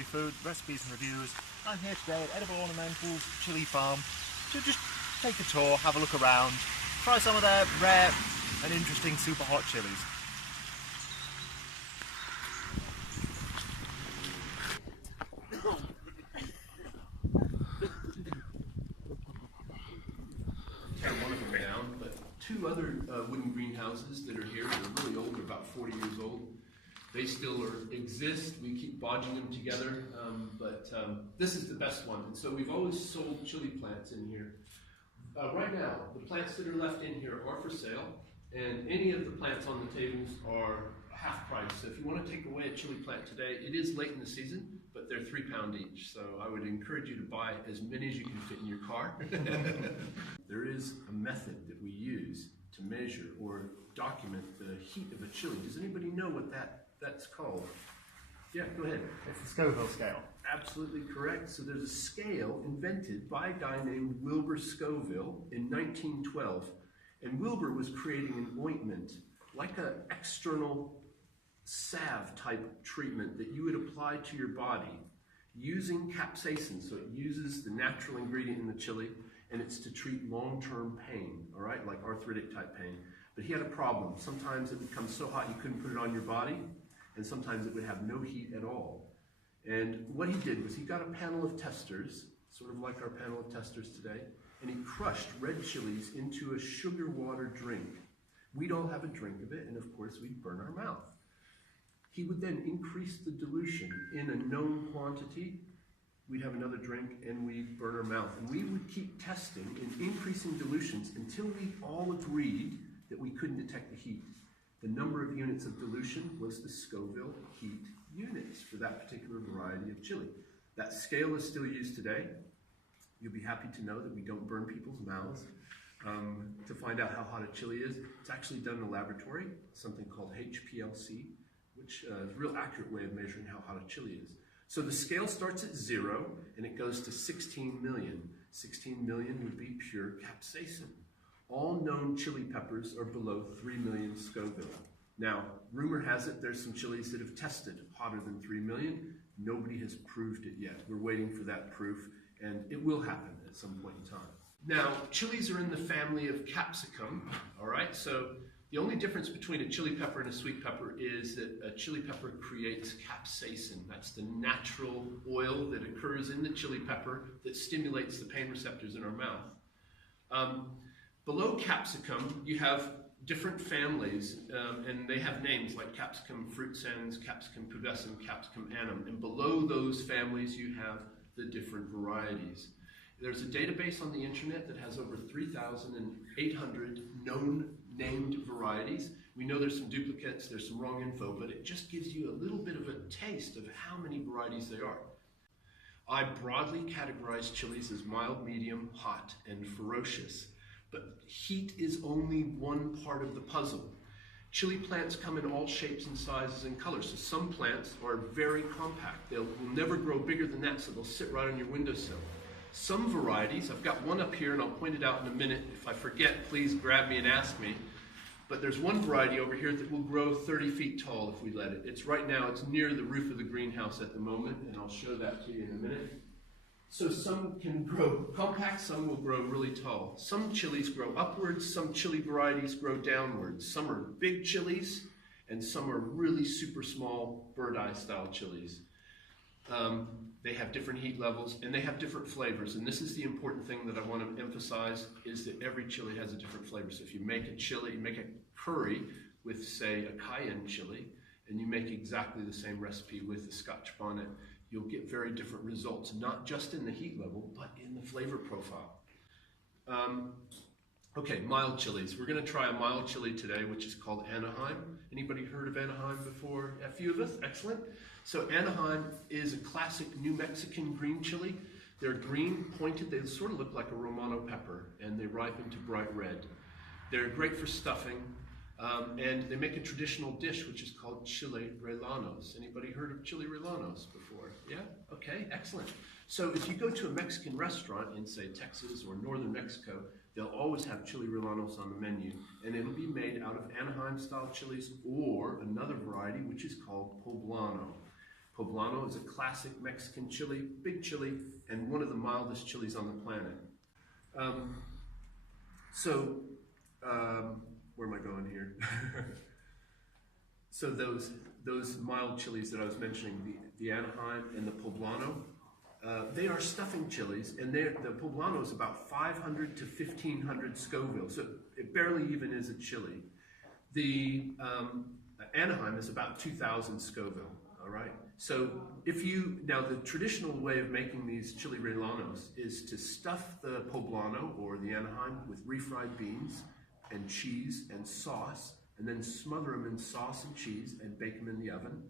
culinary food, recipes and reviews. I'm here today at Edible Ornamentals Chilli farm to just take a tour, have a look around, try some of their rare and interesting super hot chilies. Tear one of them down, but two other wooden greenhouses that are here that are really old, they're about 40 years old. They still exist. We keep bodging them together, but this is the best one. And so we've always sold chili plants in here. Right now, the plants that are left in here are for sale, and any of the plants on the tables are half price. So if you want to take away a chili plant today, it is late in the season, but they're £3 each. So I would encourage you to buy as many as you can fit in your car. There is a method that we use to measure or document the heat of a chili. Does anybody know what that's called? Yeah, go ahead. It's the Scoville scale. Absolutely correct. So there's a scale invented by a guy named Wilbur Scoville in 1912. And Wilbur was creating an ointment, like an external salve type treatment that you would apply to your body using capsaicin. So it uses the natural ingredient in the chili, and it's to treat long-term pain, all right, like arthritic type pain. But he had a problem. Sometimes it would become so hot you couldn't put it on your body, and sometimes it would have no heat at all. And what he did was he got a panel of testers, sort of like our panel of testers today, and he crushed red chilies into a sugar water drink. We'd all have a drink of it, and of course we'd burn our mouth. He would then increase the dilution in a known quantity. We'd have another drink and we'd burn our mouth. And we would keep testing and increasing dilutions until we all agreed that we couldn't detect the heat. The number of units of dilution was the Scoville heat units for that particular variety of chili. That scale is still used today. You'll be happy to know that we don't burn people's mouths to find out how hot a chili is. It's actually done in a laboratory, something called HPLC, which is a real accurate way of measuring how hot a chili is. So the scale starts at 0 and it goes to 16 million. 16 million would be pure capsaicin. All known chili peppers are below 3 million Scoville. Now, rumor has it there's some chilies that have tested hotter than 3 million. Nobody has proved it yet. We're waiting for that proof, and it will happen at some point in time. Now, chilies are in the family of capsicum, all right? So the only difference between a chili pepper and a sweet pepper is that a chili pepper creates capsaicin. That's the natural oil that occurs in the chili pepper that stimulates the pain receptors in our mouth. Below capsicum, you have different families, and they have names like Capsicum frucescens, Capsicum pubescens, Capsicum annum. And below those families, you have the different varieties. There's a database on the internet that has over 3,800 known named varieties. We know there's some duplicates, there's some wrong info, but it just gives you a little bit of a taste of how many varieties there are. I broadly categorize chilies as mild, medium, hot, and ferocious. But heat is only one part of the puzzle. Chili plants come in all shapes and sizes and colors. So some plants are very compact. They'll never grow bigger than that, so they'll sit right on your windowsill. Some varieties, I've got one up here and I'll point it out in a minute. If I forget, please grab me and ask me. But there's one variety over here that will grow 30 feet tall if we let it. It's right now, it's near the roof of the greenhouse at the moment, and I'll show that to you in a minute. So some can grow compact, some will grow really tall. Some chilies grow upwards, some chili varieties grow downwards. Some are big chilies, and some are really super small bird eye style chilies. They have different heat levels, and they have different flavors. And this is the important thing that I want to emphasize, is that every chili has a different flavor. So if you make a chili, make a curry with, say, a cayenne chili, and you make exactly the same recipe with the Scotch bonnet, you'll get very different results, not just in the heat level, but in the flavor profile. Okay, mild chilies. We're gonna try a mild chili today, which is called Anaheim. Anybody heard of Anaheim before? A few of us, excellent. So Anaheim is a classic New Mexican green chili. They're green, pointed, they sort of look like a Romano pepper, and they ripen to bright red. They're great for stuffing, and they make a traditional dish which is called chili rellenos. Anybody heard of chili rellenos before? Yeah? Okay, excellent. So if you go to a Mexican restaurant in, say, Texas or northern Mexico, they'll always have chili rellenos on the menu, and it'll be made out of Anaheim-style chilies or another variety which is called poblano. Poblano is a classic Mexican chili, big chili, and one of the mildest chilies on the planet. Where am I going here? So those mild chilies that I was mentioning, the Anaheim and the Poblano, they are stuffing chilies, and the Poblano is about 500 to 1500 Scoville, so it barely even is a chili. The Anaheim is about 2000 Scoville, all right? So now the traditional way of making these chili rellenos is to stuff the Poblano or the Anaheim with refried beans and cheese and sauce, and then smother them in sauce and cheese and bake them in the oven.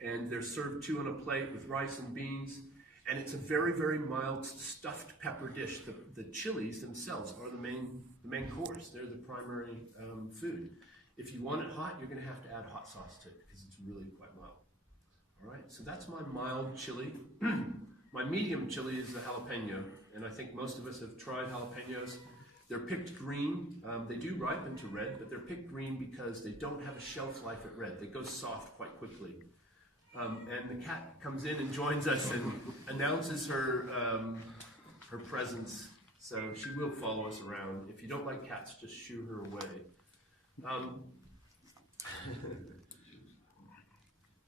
And they're served two on a plate with rice and beans. And it's a very, very mild stuffed pepper dish. The chilies themselves are the main course. They're the primary food. If you want it hot, you're going to have to add hot sauce to it because it's really quite mild. All right, so that's my mild chili. My medium chili is the jalapeno, and I think most of us have tried jalapenos. They're picked green. They do ripen to red, but they're picked green because they don't have a shelf life at red. They go soft quite quickly. And the cat comes in and joins us and announces her presence. So she will follow us around. If you don't like cats, just shoo her away.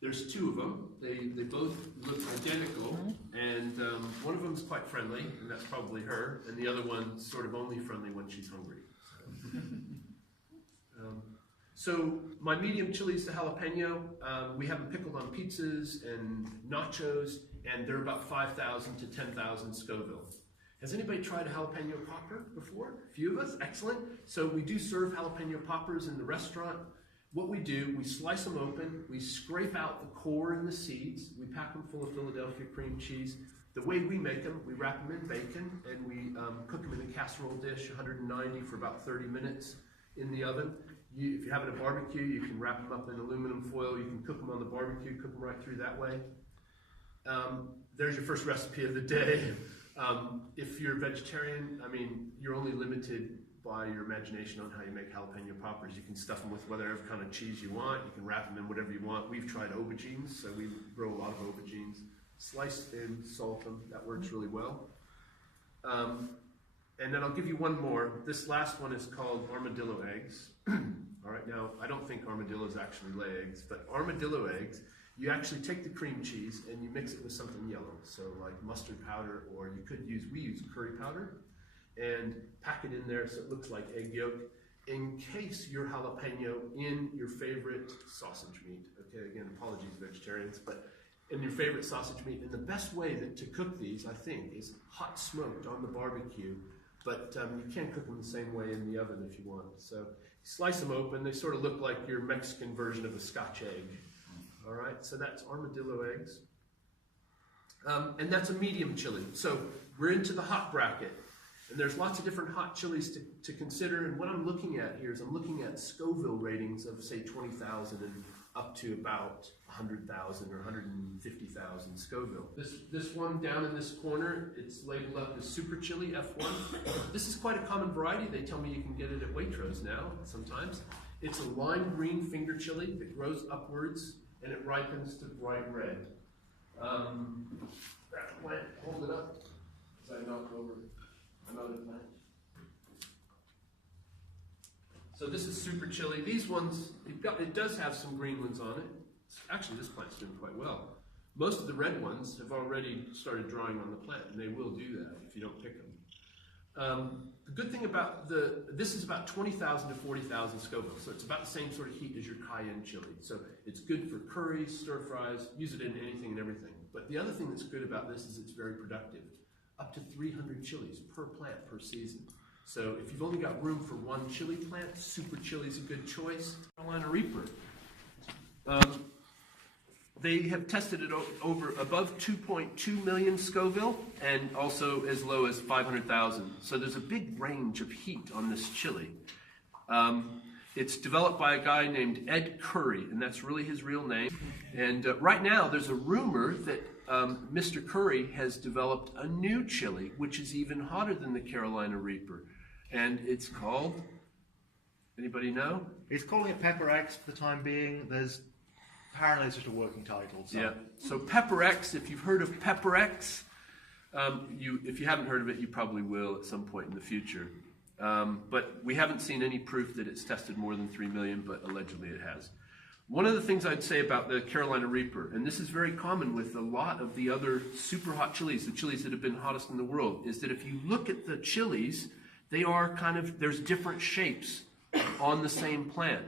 There's two of them. They both look identical, and one of them is quite friendly, and that's probably her, and the other one's sort of only friendly when she's hungry. So my medium chili is the jalapeno. We have them pickled on pizzas and nachos, and they're about 5,000 to 10,000 Scoville. Has anybody tried a jalapeno popper before? A few of us, excellent. So we do serve jalapeno poppers in the restaurant. What we do, we slice them open, we scrape out the core and the seeds, we pack them full of Philadelphia cream cheese. The way we make them, we wrap them in bacon, and we cook them in a casserole dish, 190 for about 30 minutes in the oven. If you're having a barbecue, you can wrap them up in aluminum foil, you can cook them on the barbecue, cook them right through that way. There's your first recipe of the day. If you're a vegetarian, I mean, you're only limited by your imagination on how you make jalapeno poppers. You can stuff them with whatever kind of cheese you want. You can wrap them in whatever you want. We've tried aubergines, so we grow a lot of aubergines. Slice thin, salt them. That works really well. And then I'll give you one more. This last one is called armadillo eggs. All right, now I don't think armadillos actually lay eggs, but armadillo eggs, you actually take the cream cheese and you mix it with something yellow. So like mustard powder, or we use curry powder, and pack it in there so it looks like egg yolk. Encase your jalapeno in your favorite sausage meat. Okay, again, apologies vegetarians, but in your favorite sausage meat. And the best way to cook these, I think, is hot smoked on the barbecue, but you can cook them the same way in the oven if you want. So slice them open. They sort of look like your Mexican version of a Scotch egg. All right, so that's armadillo eggs. And that's a medium chili. So we're into the hot bracket. And there's lots of different hot chilies to consider. And what I'm looking at here is I'm looking at Scoville ratings of, say, 20,000 and up to about 100,000 or 150,000 Scoville. This one down in this corner, it's labeled up as Super Chili F1. This is quite a common variety. They tell me you can get it at Waitrose now sometimes. It's a lime green finger chili that grows upwards and it ripens to bright red. Grab the plant, hold it up as I knock over another plant. So this is Super Chili. These ones, it does have some green ones on it. Actually, this plant's doing quite well. Most of the red ones have already started drying on the plant, and they will do that if you don't pick them. The good thing about this is about 20,000 to 40,000 Scoville, so it's about the same sort of heat as your cayenne chili. So it's good for curries, stir fries, use it in anything and everything. But the other thing that's good about this is it's very productive. Up to 300 chilies per plant per season. So if you've only got room for one chili plant, Super Chili is a good choice. Carolina Reaper. They have tested it over above 2.2 million Scoville and also as low as 500,000. So there's a big range of heat on this chili. It's developed by a guy named Ed Curry, and that's really his real name. And right now there's a rumor that Mr. Curry has developed a new chili, which is even hotter than the Carolina Reaper. And it's called, anybody know? He's calling it Pepper X for the time being. There's apparently it's just a working title. So. Yeah. So Pepper X, if you've heard of Pepper X, if you haven't heard of it, you probably will at some point in the future. But we haven't seen any proof that it's tested more than 3 million, but allegedly it has. One of the things I'd say about the Carolina Reaper, and this is very common with a lot of the other super hot chilies, the chilies that have been hottest in the world, is that if you look at the chilies, they are there's different shapes on the same plant.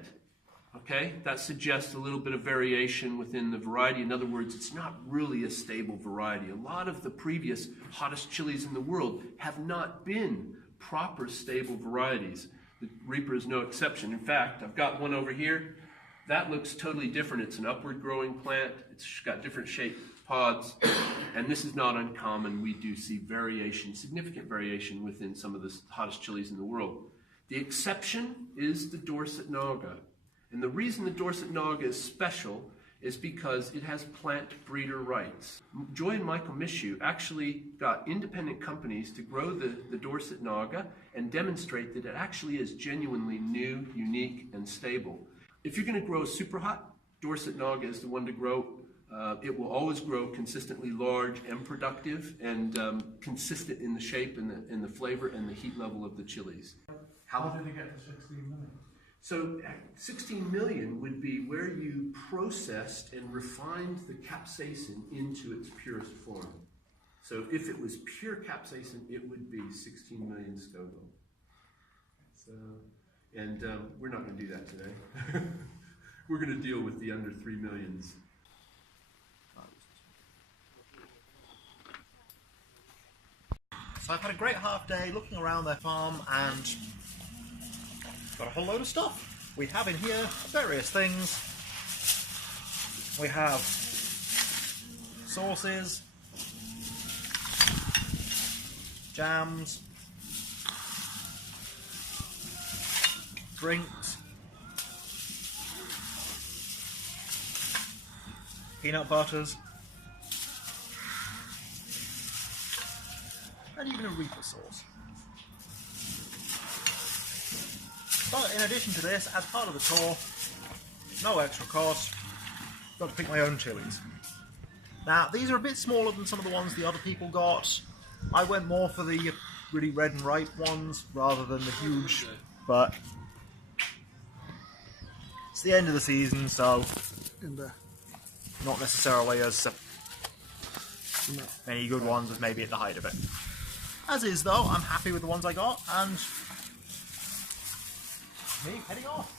Okay, that suggests a little bit of variation within the variety. In other words, it's not really a stable variety. A lot of the previous hottest chilies in the world have not been proper stable varieties. The Reaper is no exception. In fact, I've got one over here. That looks totally different. It's an upward growing plant. It's got different shaped pods, and this is not uncommon. We do see variation, significant variation within some of the hottest chilies in the world. The exception is the Dorset Naga. And the reason the Dorset Naga is special is because it has plant breeder rights. Joy and Michael Mishu actually got independent companies to grow the Dorset Naga and demonstrate that it actually is genuinely new, unique, and stable. If you're going to grow super hot, Dorset Naga is the one to grow. It will always grow consistently large and productive and consistent in the shape and the flavor and the heat level of the chilies. How did it get to 16 million? So 16 million would be where you processed and refined the capsaicin into its purest form. So if it was pure capsaicin, it would be 16 million Scoville. So, and we're not going to do that today. We're going to deal with the under 3 millions. So I've had a great half day looking around their farm and got a whole load of stuff. We have in here various things. We have sauces, jams, drinks, peanut butters, and even a Reaper sauce. But in addition to this, as part of the tour, no extra cost, got to pick my own chilies. Now, these are a bit smaller than some of the ones the other people got. I went more for the really red and ripe ones rather than the huge, but it's the end of the season, so not necessarily as many good ones as maybe at the height of it. As is though, I'm happy with the ones I got, and me heading off.